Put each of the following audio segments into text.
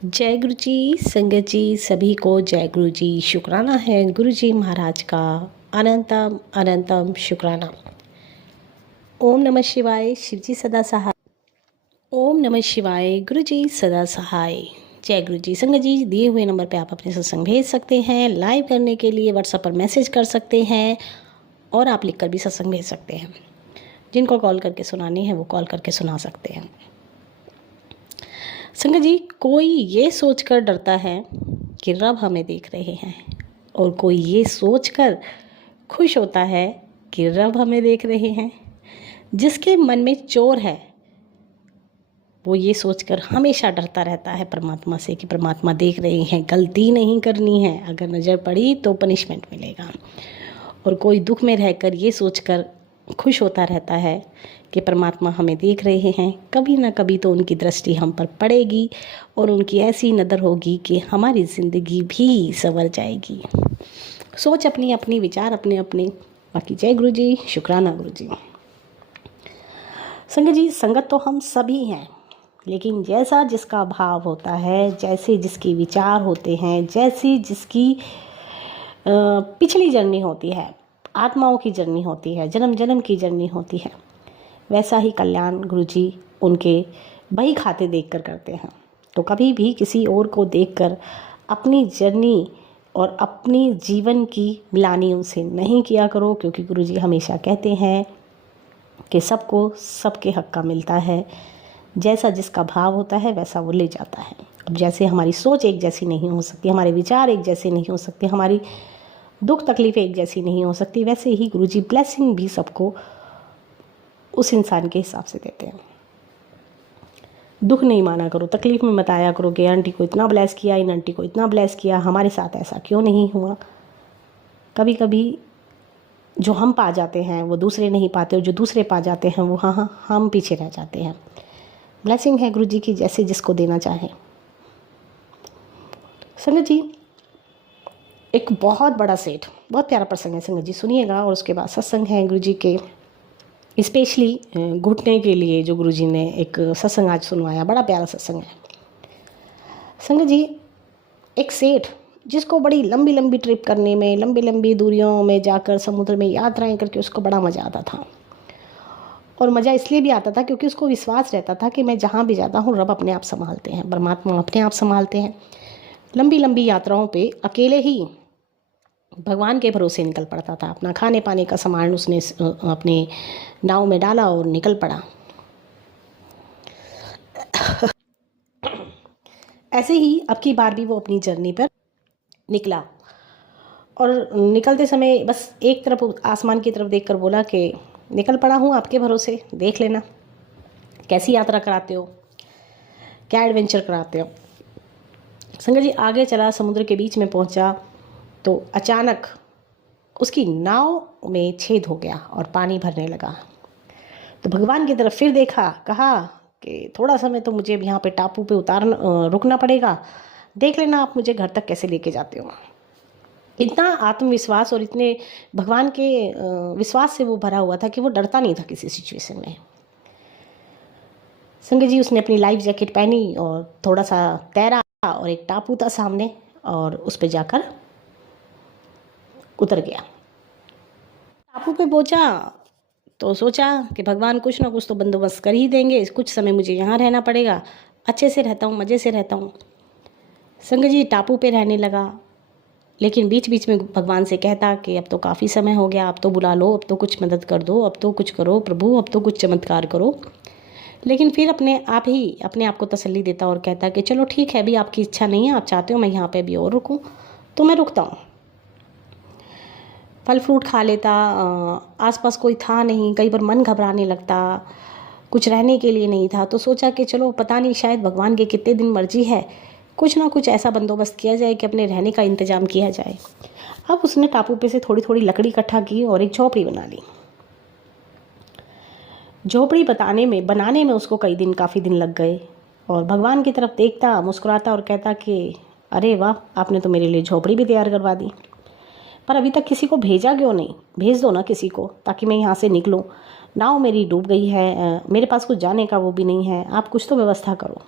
जय गुरु जी। संगत जी सभी को जय गुरु जी। शुक्राना है गुरु जी महाराज का, अनंतम अनंतम शुक्राना। ओम नमः शिवाय। शिव जी सदा सहाय। ओम नमः शिवाय। गुरु जी सदा सहाय। जय गुरु जी। संगत जी दिए हुए नंबर पे आप अपने सत्संग भेज सकते हैं। लाइव करने के लिए व्हाट्सएप पर मैसेज कर सकते हैं और आप लिखकर भी सत्संग भेज सकते हैं। जिनको कॉल करके सुनानी है वो कॉल करके सुना सकते हैं। संगत जी, कोई ये सोचकर डरता है कि रब हमें देख रहे हैं और कोई ये सोचकर खुश होता है कि रब हमें देख रहे हैं। जिसके मन में चोर है वो ये सोचकर हमेशा डरता रहता है परमात्मा से कि परमात्मा देख रहे हैं, गलती नहीं करनी है, अगर नज़र पड़ी तो पनिशमेंट मिलेगा। और कोई दुख में रहकर ये सोचकर खुश होता रहता है कि परमात्मा हमें देख रहे हैं, कभी ना कभी तो उनकी दृष्टि हम पर पड़ेगी और उनकी ऐसी नज़र होगी कि हमारी ज़िंदगी भी संवर जाएगी। सोच अपनी अपनी, विचार अपने अपने। बाकी जय गुरु जी, शुक्राना गुरु जी। संगत जी, संगत तो हम सभी हैं, लेकिन जैसा जिसका भाव होता है, जैसे जिसके विचार होते हैं, जैसी जिसकी पिछली जर्नी होती है, आत्माओं की जर्नी होती है, जन्म जन्म की जर्नी होती है, वैसा ही कल्याण गुरु जी उनके बही खाते देखकर करते हैं। तो कभी भी किसी और को देखकर अपनी जर्नी और अपनी जीवन की मिलानी उनसे नहीं किया करो, क्योंकि गुरु जी हमेशा कहते हैं कि सबको सबके हक का मिलता है। जैसा जिसका भाव होता है वैसा वो ले जाता है। अब जैसे हमारी सोच एक जैसी नहीं हो सकती, हमारे विचार एक जैसे नहीं हो सकते, हमारी दुख तकलीफ़ें एक जैसी नहीं हो सकती, वैसे ही गुरु जी ब्लेसिंग भी सबको उस इंसान के हिसाब से देते हैं। दुख नहीं माना करो, तकलीफ़ में मत आया करो कि आंटी को इतना ब्लेस किया, इन आंटी को इतना ब्लेस किया, हमारे साथ ऐसा क्यों नहीं हुआ। कभी कभी जो हम पा जाते हैं वो दूसरे नहीं पाते, और जो दूसरे पा जाते हैं वो हम पीछे रह जाते हैं। ब्लेसिंग है गुरु जी की, जैसे जिसको देना चाहे। संगत जी, एक बहुत बड़ा सेठ, बहुत प्यारा प्रसंग है संगत जी, सुनिएगा। और उसके बाद सत्संग है गुरु जी के स्पेशली घुटने के लिए, जो गुरुजी ने एक सत्संग आज सुनवाया, बड़ा प्यारा सत्संग है। संगत जी, एक सेठ जिसको बड़ी लंबी लंबी ट्रिप करने में, लंबी लंबी दूरियों में जाकर समुद्र में यात्राएं करके उसको बड़ा मज़ा आता था। और मज़ा इसलिए भी आता था क्योंकि उसको विश्वास रहता था कि मैं जहाँ भी जाता हूँ रब अपने आप संभालते हैं, परमात्मा अपने आप संभालते हैं। लंबी लंबी यात्राओं पर अकेले ही भगवान के भरोसे निकल पड़ता था। अपना खाने पाने का सामान उसने अपने नाव में डाला और निकल पड़ा। ऐसे ही अब की बार भी वो अपनी जर्नी पर निकला और निकलते समय बस एक तरफ आसमान की तरफ देखकर बोला कि निकल पड़ा हूँ आपके भरोसे, देख लेना कैसी यात्रा कराते हो, क्या एडवेंचर कराते हो। संगत जी आगे चला, समुद्र के बीच में पहुँचा तो अचानक उसकी नाव में छेद हो गया और पानी भरने लगा। तो भगवान की तरफ फिर देखा, कहा कि थोड़ा समय तो मुझे यहाँ पे टापू पे रुकना पड़ेगा, देख लेना आप मुझे घर तक कैसे लेके जाते हो। इतना आत्मविश्वास और इतने भगवान के विश्वास से वो भरा हुआ था कि वो डरता नहीं था किसी सिचुएशन में। संगत जी, उसने अपनी लाइफ जैकेट पहनी और थोड़ा सा तैरा, और एक टापू था सामने और उस पर जाकर उतर गया। टापू पे पहुंचा तो सोचा कि भगवान कुछ ना कुछ तो बंदोबस्त कर ही देंगे, कुछ समय मुझे यहाँ रहना पड़ेगा, अच्छे से रहता हूँ, मज़े से रहता हूँ। संगत जी टापू पे रहने लगा, लेकिन बीच बीच में भगवान से कहता कि अब तो काफ़ी समय हो गया, अब तो बुला लो, अब तो कुछ मदद कर दो, अब तो कुछ करो प्रभु, अब तो कुछ चमत्कार करो। लेकिन फिर अपने आप को तसल्ली देता और कहता कि चलो ठीक है, अभी आपकी इच्छा नहीं है, आप चाहते हो मैं यहाँ पे अभी और रुकूँ तो मैं रुकता हूँ। फल फ्रूट खा लेता, आसपास कोई था नहीं, कई बार मन घबराने लगता, कुछ रहने के लिए नहीं था। तो सोचा कि चलो पता नहीं, शायद भगवान की कितने दिन मर्जी है, कुछ ना कुछ ऐसा बंदोबस्त किया जाए कि अपने रहने का इंतज़ाम किया जाए। अब उसने टापू पे से थोड़ी थोड़ी लकड़ी इकट्ठा की और एक झोपड़ी बना ली। झोपड़ी बनाने में उसको काफ़ी दिन लग गए। और भगवान की तरफ देखता, मुस्कुराता और कहता कि अरे वाह, आपने तो मेरे लिए झोपड़ी भी तैयार करवा दी, पर अभी तक किसी को भेजा क्यों नहीं? भेज दो ना किसी को, ताकि मैं यहाँ से निकलूँ। नाव मेरी डूब गई है, मेरे पास कुछ जाने का वो भी नहीं है, आप कुछ तो व्यवस्था करो।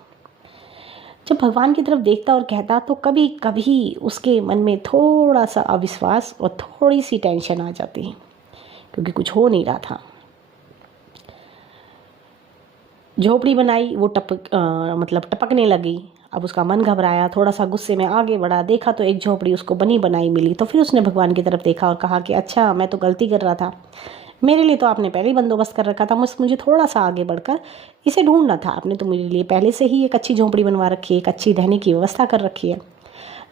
जब भगवान की तरफ देखता और कहता तो कभी कभी उसके मन में थोड़ा सा अविश्वास और थोड़ी सी टेंशन आ जाती, क्योंकि कुछ हो नहीं रहा था। झोपड़ी बनाई, वो मतलब टपकने लगी। अब उसका मन घबराया, थोड़ा सा गुस्से में आगे बढ़ा, देखा तो एक झोपड़ी उसको बनी बनाई मिली। तो फिर उसने भगवान की तरफ देखा और कहा कि अच्छा, मैं तो गलती कर रहा था, मेरे लिए तो आपने पहले ही बंदोबस्त कर रखा था, मुझे थोड़ा सा आगे बढ़कर इसे ढूंढना था। आपने तो मेरे लिए पहले से ही एक अच्छी झोंपड़ी बनवा रखी है, एक अच्छी रहने की व्यवस्था कर रखी है।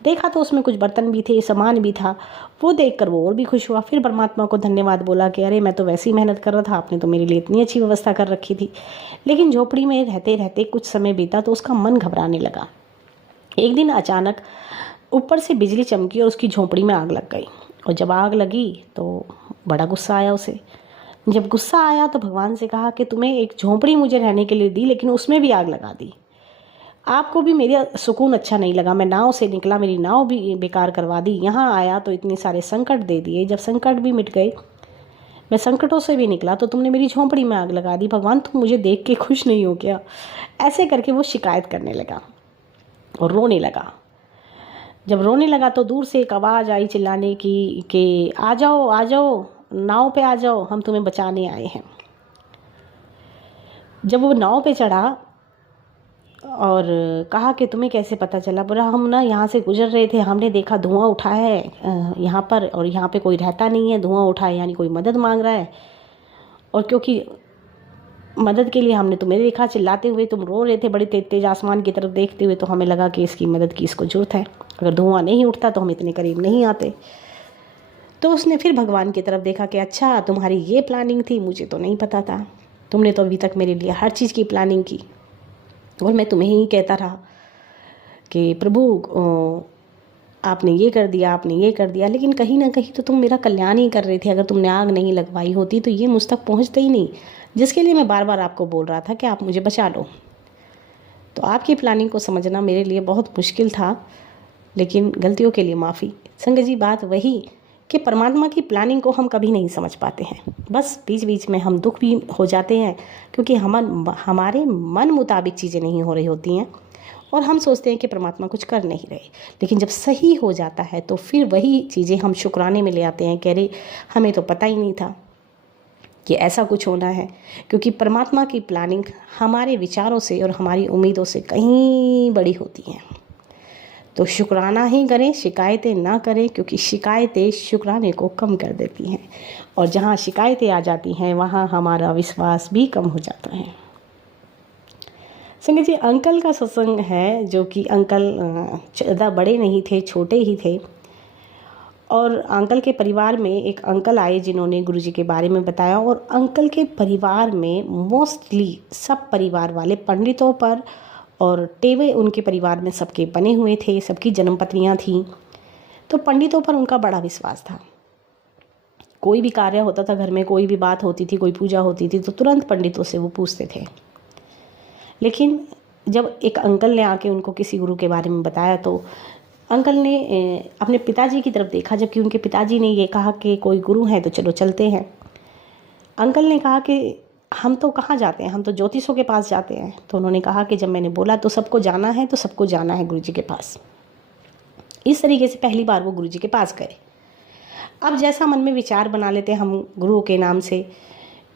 देखा तो उसमें कुछ बर्तन भी थे, सामान भी था। वो देखकर वो और भी खुश हुआ। फिर परमात्मा को धन्यवाद बोला कि अरे, मैं तो वैसे ही मेहनत कर रहा था, आपने तो मेरे लिए इतनी अच्छी व्यवस्था कर रखी थी। लेकिन झोपड़ी में रहते रहते कुछ समय बीता तो उसका मन घबराने लगा। एक दिन अचानक ऊपर से बिजली चमकी और उसकी झोंपड़ी में आग लग गई। और जब आग लगी तो बड़ा गुस्सा आया उसे। जब गुस्सा आया तो भगवान से कहा कि तुम्हें एक झोंपड़ी मुझे रहने के लिए दी, लेकिन उसमें भी आग लगा दी। आपको भी मेरा सुकून अच्छा नहीं लगा, मैं नाव से निकला, मेरी नाव भी बेकार करवा दी, यहाँ आया तो इतने सारे संकट दे दिए, जब संकट भी मिट गए, मैं संकटों से भी निकला, तो तुमने मेरी झोंपड़ी में आग लगा दी। भगवान, तुम मुझे देख के खुश नहीं हो क्या? ऐसे करके वो शिकायत करने लगा और रोने लगा। जब रोने लगा तो दूर से एक आवाज़ आई चिल्लाने की कि आ जाओ, आ जाओ, नाव पे आ जाओ, हम तुम्हें बचाने आए हैं। जब वो नाव पे चढ़ा और कहा कि तुम्हें कैसे पता चला? बोला, हम ना यहाँ से गुजर रहे थे, हमने देखा धुआं उठा है यहाँ पर, और यहाँ पे कोई रहता नहीं है, धुआं उठा है यानी कोई मदद मांग रहा है, और क्योंकि मदद के लिए हमने तुम्हें देखा चिल्लाते हुए, तुम रो रहे थे बड़ी तेज तेज आसमान की तरफ देखते हुए, तो हमें लगा कि इसकी मदद की इसको जरूरत है, अगर धुआं नहीं उठता तो हम इतने करीब नहीं आते। तो उसने फिर भगवान की तरफ देखा कि अच्छा, तुम्हारी ये प्लानिंग थी, मुझे तो नहीं पता था, तुमने तो अभी तक मेरे लिए हर चीज़ की प्लानिंग की, और मैं तुम्हें ही कहता रहा कि प्रभु आपने ये कर दिया, आपने ये कर दिया, लेकिन कहीं ना कहीं तो तुम मेरा कल्याण ही कर रहे थे। अगर तुमने आग नहीं लगवाई होती तो ये मुझ तक पहुँचते ही नहीं, जिसके लिए मैं बार बार आपको बोल रहा था कि आप मुझे बचा लो। तो आपकी प्लानिंग को समझना मेरे लिए बहुत मुश्किल था, लेकिन गलतियों के लिए माफ़ी। संगत जी, बात वही कि परमात्मा की प्लानिंग को हम कभी नहीं समझ पाते हैं। बस बीच बीच में हम दुख भी हो जाते हैं, क्योंकि हमारे मन मुताबिक चीज़ें नहीं हो रही होती हैं, और हम सोचते हैं कि परमात्मा कुछ कर नहीं रहे। लेकिन जब सही हो जाता है तो फिर वही चीज़ें हम शुक्राने में ले आते हैं, कह रहे हमें तो पता ही नहीं था कि ऐसा कुछ होना है, क्योंकि परमात्मा की प्लानिंग हमारे विचारों से और हमारी उम्मीदों से कहीं बड़ी होती हैं। तो शुक्राना ही करें, शिकायतें ना करें, क्योंकि शिकायतें शुक्राने को कम कर देती हैं, और जहाँ शिकायतें आ जाती हैं वहाँ हमारा विश्वास भी कम हो जाता है। संगत जी, अंकल का सत्संग है, जो कि अंकल ज़्यादा बड़े नहीं थे, छोटे ही थे, और अंकल के परिवार में एक अंकल आए जिन्होंने गुरुजी के बारे में बताया। और अंकल के परिवार में मोस्टली सब परिवार वाले पंडितों पर, और टेवे उनके परिवार में सबके बने हुए थे, सबकी जन्मपत्नियां थीं, तो पंडितों पर उनका बड़ा विश्वास था। कोई भी कार्य होता था घर में, कोई भी बात होती थी, कोई पूजा होती थी, तो तुरंत पंडितों से वो पूछते थे। लेकिन जब एक अंकल ने आके उनको किसी गुरु के बारे में बताया तो अंकल ने अपने पिताजी की तरफ देखा, जबकि उनके पिताजी ने ये कहा कि कोई गुरु है तो चलो चलते हैं। अंकल ने कहा कि हम तो कहाँ जाते हैं, हम तो ज्योतिषों के पास जाते हैं। तो उन्होंने कहा कि जब मैंने बोला तो सबको जाना है, तो सबको जाना है गुरुजी के पास। इस तरीके से पहली बार वो गुरुजी के पास गए। अब जैसा मन में विचार बना लेते हम गुरु के नाम से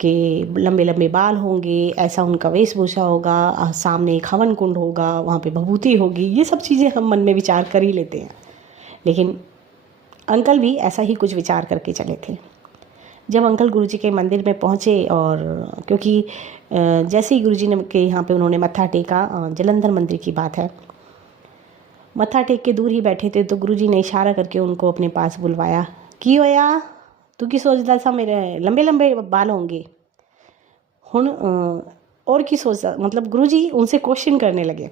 कि लंबे लंबे बाल होंगे, ऐसा उनका वेशभूषा होगा, सामने एक हवन कुंड होगा, वहाँ पे भभूति होगी, ये सब चीज़ें हम मन में विचार कर ही लेते हैं। लेकिन अंकल भी ऐसा ही कुछ विचार करके चले थे। जब अंकल गुरुजी के मंदिर में पहुँचे, और क्योंकि जैसे ही गुरुजी ने के यहाँ पे उन्होंने मत्था टेका, जलंधर मंदिर की बात है, मत्था टेक के दूर ही बैठे थे, तो गुरुजी ने इशारा करके उनको अपने पास बुलवाया। की होया, तू की सोचता था मेरे लंबे लंबे बाल होंगे हुण, और की सोचता, मतलब गुरुजी उनसे क्वेश्चन करने लगे,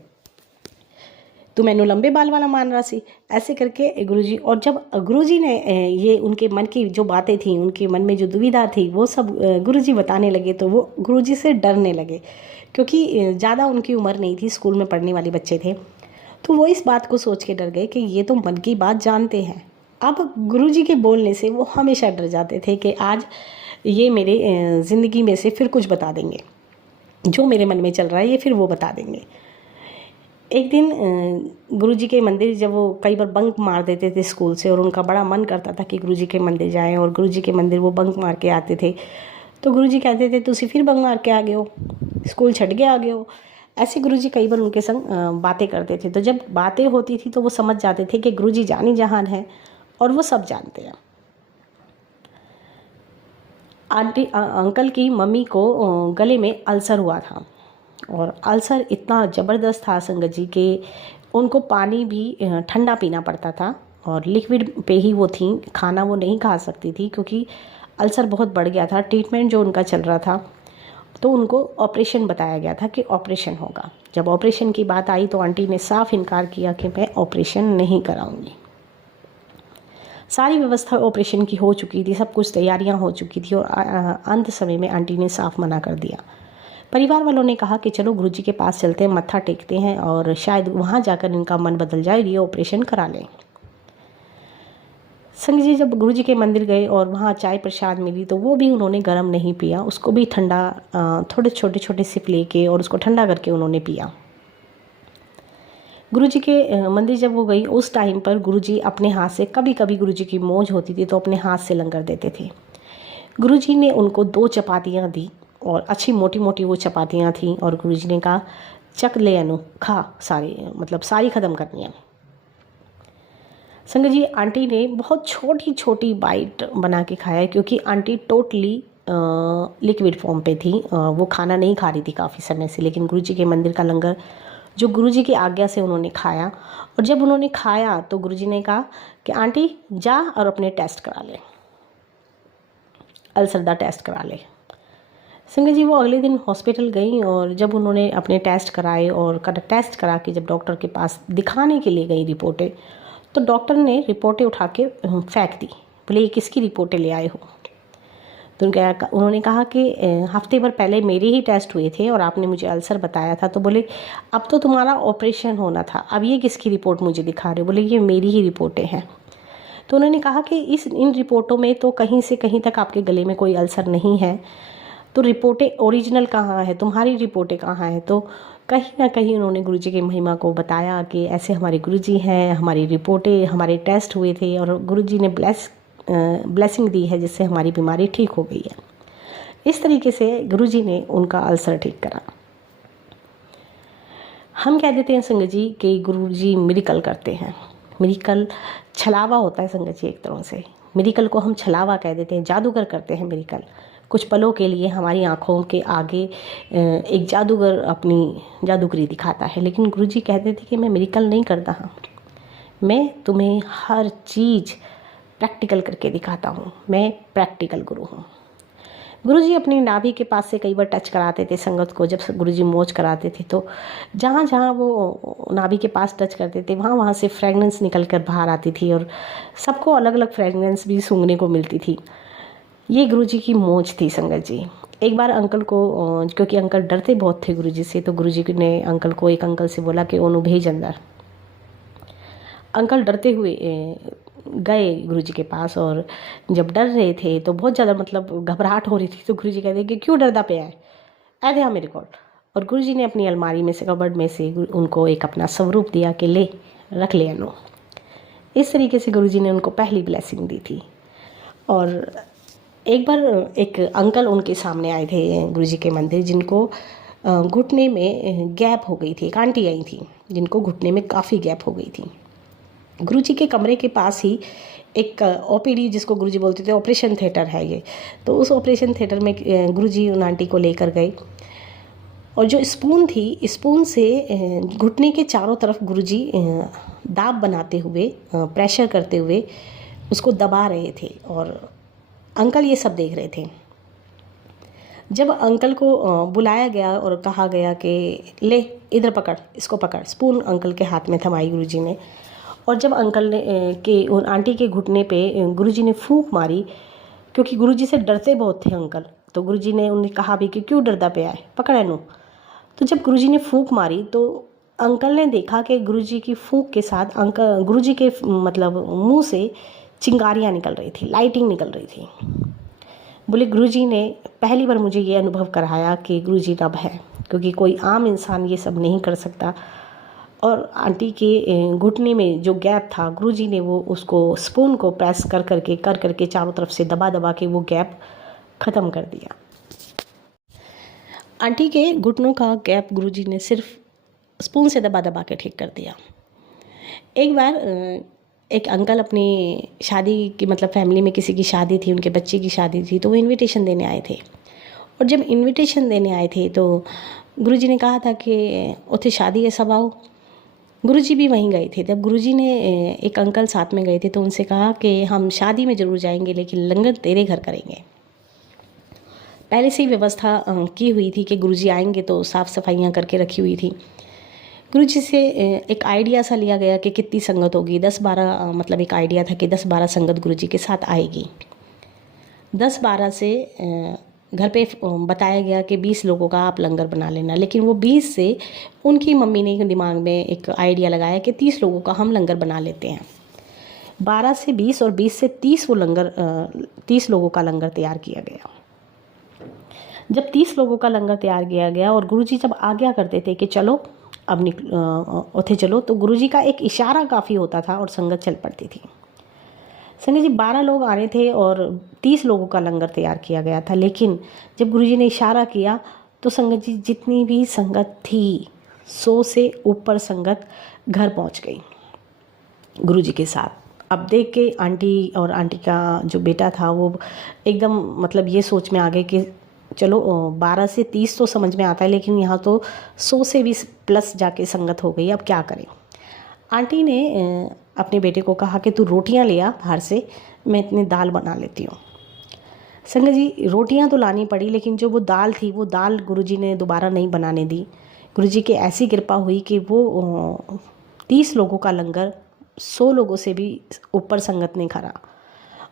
तू मैनू लंबे बाल वाला मान रहा सी, ऐसे करके गुरुजी। और जब गुरुजी ने ये उनके मन की जो बातें थी, उनके मन में जो दुविधा थी, वो सब गुरुजी बताने लगे, तो वो गुरुजी से डरने लगे, क्योंकि ज़्यादा उनकी उम्र नहीं थी, स्कूल में पढ़ने वाले बच्चे थे। तो वो इस बात को सोच के डर गए कि ये तो मन की बात जानते हैं। अब गुरुजी के बोलने से वो हमेशा डर जाते थे कि आज ये मेरे ज़िंदगी में से फिर कुछ बता देंगे, जो मेरे मन में चल रहा है ये फिर वो बता देंगे। एक दिन गुरुजी के मंदिर जब वो कई बार बंक मार देते थे स्कूल से और उनका बड़ा मन करता था कि गुरुजी के मंदिर जाएं, और गुरुजी के मंदिर वो बंक मार के आते थे, तो गुरुजी कहते थे तुसी फिर बंक मार के आ गए हो, स्कूल छड़ के आ गए हो। ऐसे गुरुजी कई बार उनके संग बातें करते थे। तो जब बातें होती थी तो वो समझ जाते थे कि गुरुजी जानी जहान है और वो सब जानते हैं। अंकल की मम्मी को गले में अल्सर हुआ था, और अल्सर इतना ज़बरदस्त था संगत जी के उनको पानी भी ठंडा पीना पड़ता था, और लिक्विड पे ही वो थी, खाना वो नहीं खा सकती थी क्योंकि अल्सर बहुत बढ़ गया था। ट्रीटमेंट जो उनका चल रहा था, तो उनको ऑपरेशन बताया गया था कि ऑपरेशन होगा। जब ऑपरेशन की बात आई तो आंटी ने साफ इनकार किया कि मैं ऑपरेशन नहीं कराऊंगी। सारी व्यवस्था ऑपरेशन की हो चुकी थी, सब कुछ तैयारियां हो चुकी थी, और अंत समय में आंटी ने साफ मना कर दिया। परिवार वालों ने कहा कि चलो गुरुजी के पास चलते हैं, मत्था टेकते हैं और शायद वहाँ जाकर इनका मन बदल जाए, ये ऑपरेशन करा लें। संग जी जब गुरुजी के मंदिर गए और वहाँ चाय प्रसाद मिली तो वो भी उन्होंने गर्म नहीं पिया, उसको भी ठंडा थोड़े छोटे छोटे सिप लेके और उसको ठंडा करके उन्होंने पिया। गुरुजी के मंदिर जब वो गई उस टाइम पर गुरुजी अपने हाथ से, कभी कभी गुरुजी की मौज होती थी तो अपने हाथ से लंगर देते थे। गुरुजी ने उनको 2 चपातियाँ दी और अच्छी मोटी मोटी वो चपातियाँ थीं, और गुरुजी ने कहा चक ले अनु, खा सारी, मतलब सारी ख़त्म करनी है। संगत जी आंटी ने बहुत छोटी छोटी बाइट बना के खाया, क्योंकि आंटी टोटली लिक्विड फॉर्म पे थी, वो खाना नहीं खा रही थी काफ़ी समय से। लेकिन गुरुजी के मंदिर का लंगर जो गुरुजी की आज्ञा से उन्होंने खाया, और जब उन्होंने खाया तो गुरुजी ने कहा कि आंटी जा और अपने टेस्ट करा ले, अल्सर दा टेस्ट करा ले। संगत जी वो अगले दिन हॉस्पिटल गई, और जब उन्होंने अपने टेस्ट कराए और टेस्ट करा के जब डॉक्टर के पास दिखाने के लिए गई रिपोर्टें, तो डॉक्टर ने रिपोर्टें उठा के फेंक दी। बोले ये किसकी रिपोर्टें ले आए हो? तो उन्होंने कहा कि हफ्ते भर पहले मेरे ही टेस्ट हुए थे और आपने मुझे अल्सर बताया था। तो बोले अब तो तुम्हारा ऑपरेशन होना था, अब ये किसकी रिपोर्ट मुझे दिखा रहे हो? बोले ये मेरी ही रिपोर्टें हैं। तो उन्होंने कहा कि इन रिपोर्टों में तो कहीं से कहीं तक आपके गले में कोई अल्सर नहीं है, तो रिपोर्टें ओरिजिनल कहाँ है, तुम्हारी रिपोर्टें कहाँ है? तो कहीं ना कहीं उन्होंने गुरुजी की महिमा को बताया कि ऐसे हमारे गुरुजी हैं, हमारी रिपोर्टें, हमारे टेस्ट हुए थे और गुरुजी ने ब्लेसिंग दी है जिससे हमारी बीमारी ठीक हो गई है। इस तरीके से गुरुजी ने उनका अल्सर ठीक करा। हम कह देते हैं संगत जी कि गुरुजी मिरेकल करते हैं। मिरेकल छलावा होता है संगत जी, एक तरह से मिरेकल को हम छलावा कह देते हैं, जादूगर करते हैं मिरेकल। कुछ पलों के लिए हमारी आँखों के आगे एक जादूगर अपनी जादूगरी दिखाता है, लेकिन गुरुजी कहते थे कि मैं मिरेकल नहीं करता हूँ, मैं तुम्हें हर चीज़ प्रैक्टिकल करके दिखाता हूँ, मैं प्रैक्टिकल गुरु हूँ। गुरुजी अपनी नाभि के पास से कई बार टच कराते थे संगत को। जब गुरुजी मौज कराते थे तो जहाँ जहाँ वो नाभि के पास टच करते थे वहाँ वहाँ से फ्रेगनेंस निकल कर बाहर आती थी, और सबको अलग अलग फ्रेगनेंस भी सूंघने को मिलती थी। ये गुरुजी की मौज थी संगत जी। एक बार अंकल को, क्योंकि अंकल डरते बहुत थे गुरुजी से, तो गुरुजी ने एक अंकल से बोला कि ओनू भेज अंदर। अंकल डरते हुए गए गुरुजी के पास, और जब डर रहे थे तो बहुत ज़्यादा मतलब घबराहट हो रही थी, तो गुरुजी कहते कि क्यों डरदा पे है, ऐ दे मेरे को। और गुरुजी ने अपनी अलमारी में से, कबर्ड में से उनको एक अपना स्वरूप दिया कि ले रख ले अनु। इस तरीके से गुरुजी ने उनको पहली ब्लेसिंग दी थी। और एक बार एक अंकल उनके सामने आए थे गुरुजी के मंदिर, जिनको घुटने में गैप हो गई थी। एक आंटी आई थी जिनको घुटने में काफ़ी गैप हो गई थी। गुरुजी के कमरे के पास ही एक ओपीडी, जिसको गुरुजी बोलते थे, ऑपरेशन थिएटर है ये। तो उस ऑपरेशन थिएटर में गुरुजी उन आंटी को लेकर गए, और जो स्पून थी, स्पून से घुटने के चारों तरफ गुरुजी दाब बनाते हुए, प्रेशर करते हुए उसको दबा रहे थे, और अंकल ये सब देख रहे थे। जब अंकल को बुलाया गया और कहा गया कि ले इधर पकड़, इसको पकड़, स्पून अंकल के हाथ में थमाई गुरुजी ने। और जब अंकल ने उन आंटी के घुटने पे गुरुजी ने फूंक मारी, क्योंकि गुरुजी से डरते बहुत थे अंकल, तो गुरुजी ने उन्हें कहा भी कि क्यों डरदा पे आए, पकड़ एनू। तो जब गुरुजी ने फूंक मारी तो अंकल ने देखा कि गुरुजी की फूंक के साथ गुरुजी के मतलब मुंह से चिंगारियाँ निकल रही थी, लाइटिंग निकल रही थी। बोले गुरुजी ने पहली बार मुझे ये अनुभव कराया कि गुरुजी रब है, क्योंकि कोई आम इंसान ये सब नहीं कर सकता। और आंटी के घुटने में जो गैप था, गुरुजी ने वो उसको स्पून को प्रेस कर करके चारों तरफ से दबा दबा के वो गैप ख़त्म कर दिया। आंटी के घुटनों का गैप गुरुजी ने सिर्फ स्पून से दबा दबा के ठीक कर दिया। एक बार एक अंकल अपनी शादी की, मतलब फैमिली में किसी की शादी थी, उनके बच्चे की शादी थी, तो वो इनविटेशन देने आए थे। और जब इनविटेशन देने आए थे तो गुरुजी ने कहा था कि उथे शादी है, सब आओ। गुरुजी भी वहीं गए थे। जब गुरुजी ने एक अंकल साथ में गए थे तो उनसे कहा कि हम शादी में ज़रूर जाएंगे लेकिन लंगर तेरे घर करेंगे। पहले से ही व्यवस्था की हुई थी कि गुरुजी आएंगे तो साफ़ सफाइयाँ करके रखी हुई थी। गुरुजी से एक आइडिया सा लिया गया कि कितनी संगत होगी, 10-12, मतलब एक आइडिया था कि 10-12 संगत गुरुजी के साथ आएगी। 10-12 से घर पे बताया गया कि 20 लोगों का आप लंगर बना लेना, लेकिन वो 20 से उनकी मम्मी ने दिमाग में एक आइडिया लगाया कि 30 लोगों का हम लंगर बना लेते हैं। 12 से 20 और 20 से 30 वो लंगर 30 लोगों का लंगर तैयार किया गया। जब 30 लोगों का लंगर तैयार किया गया और गुरुजी जब आज्ञा करते थे कि चलो अब उथे चलो, तो गुरुजी का एक इशारा काफ़ी होता था और संगत चल पड़ती थी। संगत जी 12 लोग आ रहे थे और 30 लोगों का लंगर तैयार किया गया था, लेकिन जब गुरुजी ने इशारा किया तो संगत जी जितनी भी संगत थी 100 से ऊपर संगत घर पहुंच गई गुरुजी के साथ। अब देख के आंटी और आंटी का जो बेटा था वो एकदम, मतलब ये सोच में आ गए कि चलो 12 से 30 तो समझ में आता है, लेकिन यहाँ तो 100 से भी प्लस जाके संगत हो गई, अब क्या करें। आंटी ने अपने बेटे को कहा कि तू रोटियां ले आ बाहर से, मैं इतनी दाल बना लेती हूँ। संगत जी रोटियां तो लानी पड़ी, लेकिन जो वो दाल थी वो दाल गुरुजी ने दोबारा नहीं बनाने दी। गुरुजी की ऐसी कृपा हुई कि वो 30 लोगों का लंगर 100 लोगों से भी ऊपर संगत ने खाया।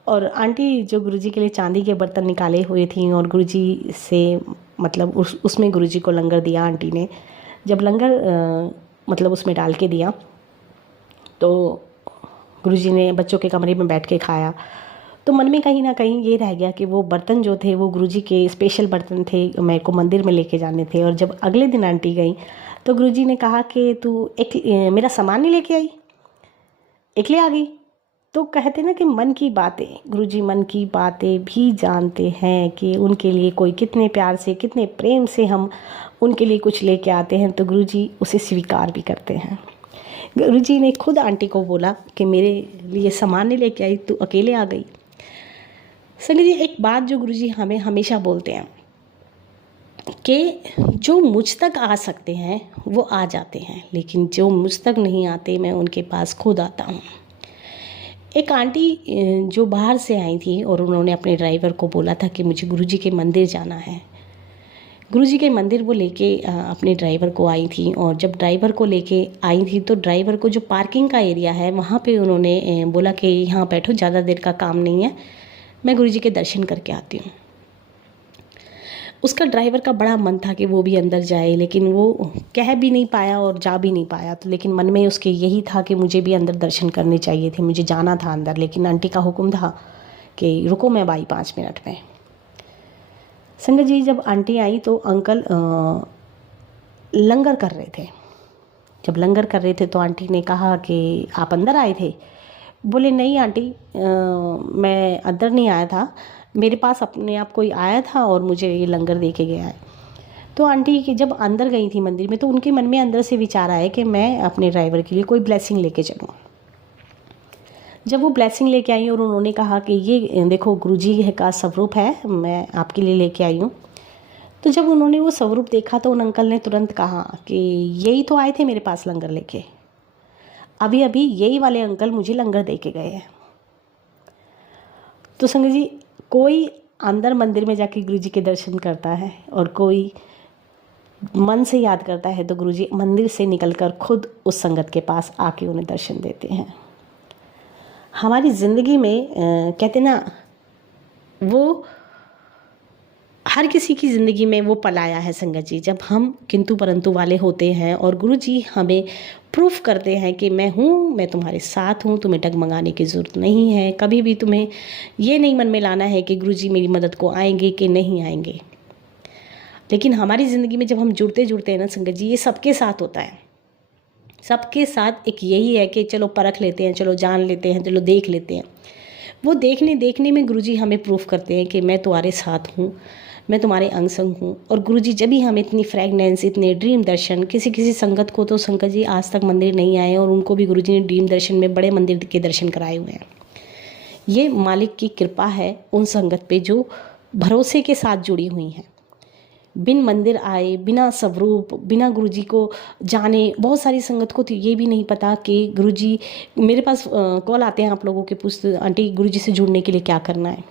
और आंटी जो गुरुजी के लिए चांदी के बर्तन निकाले हुए थी और गुरुजी से, मतलब उसमें गुरुजी को लंगर दिया आंटी ने। जब लंगर मतलब उसमें डाल के दिया तो गुरुजी ने बच्चों के कमरे में बैठ के खाया। तो मन में कहीं ना कहीं ये रह गया कि वो बर्तन जो थे वो गुरुजी के स्पेशल बर्तन थे, मेरे को मंदिर में लेके जाने थे। और जब अगले दिन आंटी गई तो गुरुजी ने कहा कि तू एक मेरा सामान नहीं लेके आई, एक ले आ गई। तो कहते ना कि मन की बातें, गुरुजी मन की बातें भी जानते हैं कि उनके लिए कोई कितने प्यार से, कितने प्रेम से हम उनके लिए कुछ लेके आते हैं तो गुरुजी उसे स्वीकार भी करते हैं। गुरुजी ने खुद आंटी को बोला कि मेरे लिए सामान नहीं लेके आई, तू अकेले आ गई। संगत जी एक बात जो गुरुजी हमें हमेशा बोलते हैं कि जो मुझ तक आ सकते हैं वो आ जाते हैं, लेकिन जो मुझ तक नहीं आते मैं उनके पास खुद आता हूँ। एक आंटी जो बाहर से आई थी और उन्होंने अपने ड्राइवर को बोला था कि मुझे गुरुजी के मंदिर जाना है। गुरुजी के मंदिर वो लेके अपने ड्राइवर को आई थी, और जब ड्राइवर को लेके आई थी तो ड्राइवर को जो पार्किंग का एरिया है वहाँ पे उन्होंने बोला कि यहाँ बैठो, ज़्यादा देर का काम नहीं है, मैं गुरुजी के दर्शन करके आती हूँ। उसका ड्राइवर का बड़ा मन था कि वो भी अंदर जाए, लेकिन वो कह भी नहीं पाया और जा भी नहीं पाया। तो लेकिन मन में उसके यही था कि मुझे भी अंदर दर्शन करने चाहिए थे, मुझे जाना था अंदर। लेकिन आंटी का हुक्म था कि रुको मैं भाई 5 मिनट में। संगत जी जब आंटी आई तो अंकल लंगर कर रहे थे। जब लंगर कर रहे थे तो आंटी ने कहा कि आप अंदर आए थे? बोले नहीं आंटी, मैं अंदर नहीं आया था, मेरे पास अपने आप कोई आया था और मुझे ये लंगर दे के गया है। तो आंटी की जब अंदर गई थी मंदिर में तो उनके मन में अंदर से विचार आया कि मैं अपने ड्राइवर के लिए कोई ब्लेसिंग लेके चलूँ। जब वो ब्लेसिंग लेके आई और उन्होंने कहा कि ये देखो गुरुजी का स्वरूप है, मैं आपके लिए लेके आई हूँ। तो जब उन्होंने वो स्वरूप देखा तो उन अंकल ने तुरंत कहा कि यही तो आए थे मेरे पास लंगर लेके, अभी अभी यही वाले अंकल मुझे लंगर दे के गए हैं। तो संगत जी कोई अंदर मंदिर में जाके गुरुजी के दर्शन करता है और कोई मन से याद करता है तो गुरुजी मंदिर से निकलकर खुद उस संगत के पास आके उन्हें दर्शन देते हैं। हमारी ज़िंदगी में कहते ना, वो हर किसी की ज़िंदगी में वो पल आया है संगत जी, जब हम किंतु परंतु वाले होते हैं और गुरुजी हमें प्रूफ करते हैं कि मैं हूँ, मैं तुम्हारे साथ हूँ, तुम्हें डगमगाने की ज़रूरत नहीं है। कभी भी तुम्हें ये नहीं मन में लाना है कि गुरुजी मेरी मदद को आएंगे कि नहीं आएंगे। लेकिन हमारी ज़िंदगी में जब हम जुड़ते जुड़ते हैं ना संगत जी, ये सबके साथ होता है। सबके साथ एक यही है कि चलो परख लेते हैं, चलो जान लेते हैं, चलो देख लेते हैं। वो देखने में गुरुजी हमें प्रूफ करते हैं कि मैं तुम्हारे साथ हूँ, मैं तुम्हारे अंग संग हूँ। और गुरुजी जब भी हमें इतनी फ्रेगनेंस, इतने ड्रीम दर्शन, किसी संगत को तो शंकर जी आज तक मंदिर नहीं आए और उनको भी गुरुजी ने ड्रीम दर्शन में बड़े मंदिर के दर्शन कराए हुए हैं। ये मालिक की कृपा है उन संगत पे जो भरोसे के साथ जुड़ी हुई हैं, बिन मंदिर आए, बिना स्वरूप, बिना गुरुजी को जाने। बहुत सारी संगत को तो ये भी नहीं पता कि गुरुजी, मेरे पास कॉल आते हैं आप लोगों के, पूछते आंटी गुरुजी से जुड़ने के लिए क्या करना है।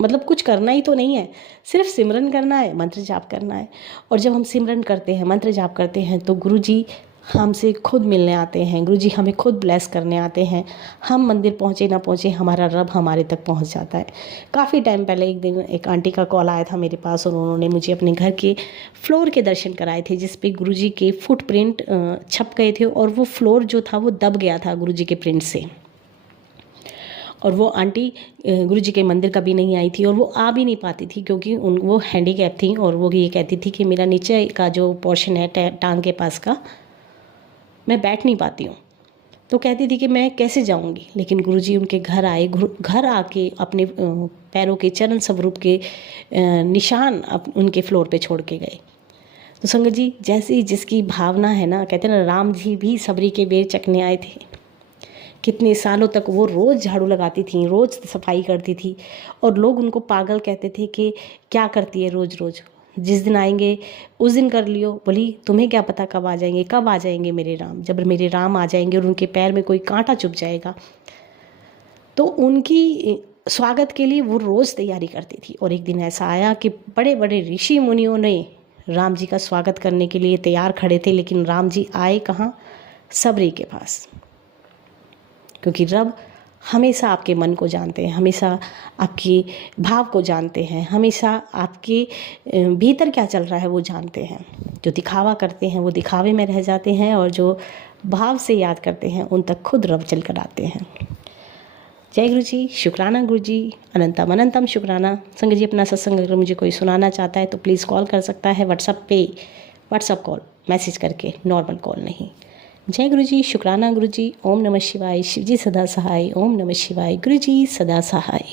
मतलब कुछ करना ही तो नहीं है, सिर्फ सिमरन करना है, मंत्र जाप करना है। और जब हम सिमरन करते हैं, मंत्र जाप करते हैं, तो गुरुजी हमसे खुद मिलने आते हैं, गुरुजी हमें खुद ब्लेस करने आते हैं। हम मंदिर पहुँचे ना पहुँचे, हमारा रब हमारे तक पहुँच जाता है। काफ़ी टाइम पहले एक दिन एक आंटी का कॉल आया था मेरे पास और उन्होंने मुझे अपने घर के फ्लोर के दर्शन कराए थे, जिस पे गुरुजी के फुटप्रिंट छप गए थे और वो फ्लोर जो था वो दब गया था गुरुजी के प्रिंट से। और वो आंटी गुरुजी के मंदिर कभी नहीं आई थी और वो आ भी नहीं पाती थी, क्योंकि वो हैंडीकैप थी और वो ये कहती थी कि मेरा नीचे का जो पोर्शन है टांग के पास का, मैं बैठ नहीं पाती हूँ। तो कहती थी कि मैं कैसे जाऊँगी, लेकिन गुरुजी उनके घर आए, घर आके अपने पैरों के चरण स्वरूप के निशान उनके फ्लोर पे छोड़ के गए। तो संगत जी, जैसी जिसकी भावना है ना, कहते हैं ना, राम जी भी सबरी के बेर चखने आए थे। कितने सालों तक वो रोज़ झाड़ू लगाती थी, रोज़ सफाई करती थी और लोग उनको पागल कहते थे कि क्या करती है रोज़ रोज़, जिस दिन आएंगे उस दिन कर लियो। बोली तुम्हें क्या पता कब आ जाएंगे, कब आ जाएंगे मेरे राम। जब मेरे राम आ जाएंगे और उनके पैर में कोई कांटा चुभ जाएगा, तो उनकी स्वागत के लिए वो रोज़ तैयारी करती थी। और एक दिन ऐसा आया कि बड़े बड़े ऋषि मुनियों ने राम जी का स्वागत करने के लिए तैयार खड़े थे, लेकिन राम जी आए कहाँ, सबरी के पास। क्योंकि रब हमेशा आपके मन को जानते हैं, हमेशा आपके भाव को जानते हैं, हमेशा आपके भीतर क्या चल रहा है वो जानते हैं। जो दिखावा करते हैं वो दिखावे में रह जाते हैं और जो भाव से याद करते हैं उन तक खुद रब चल कर आते हैं। जय गुरु जी, शुक्राना गुरु जी, अनंतम अनंतम शुक्राना। संगत जी, अपना सत्संग अगर मुझे कोई सुनाना चाहता है तो प्लीज़ कॉल कर सकता है व्हाट्सअप पे, व्हाट्सअप कॉल, मैसेज करके, नॉर्मल कॉल नहीं। जय गुरु जी, शुक्राना गुरु जी। ओम नमः शिवाय। शिव जी सदा सहाय। ओम नमः शिवाय। गुरु जी सदा सहाय।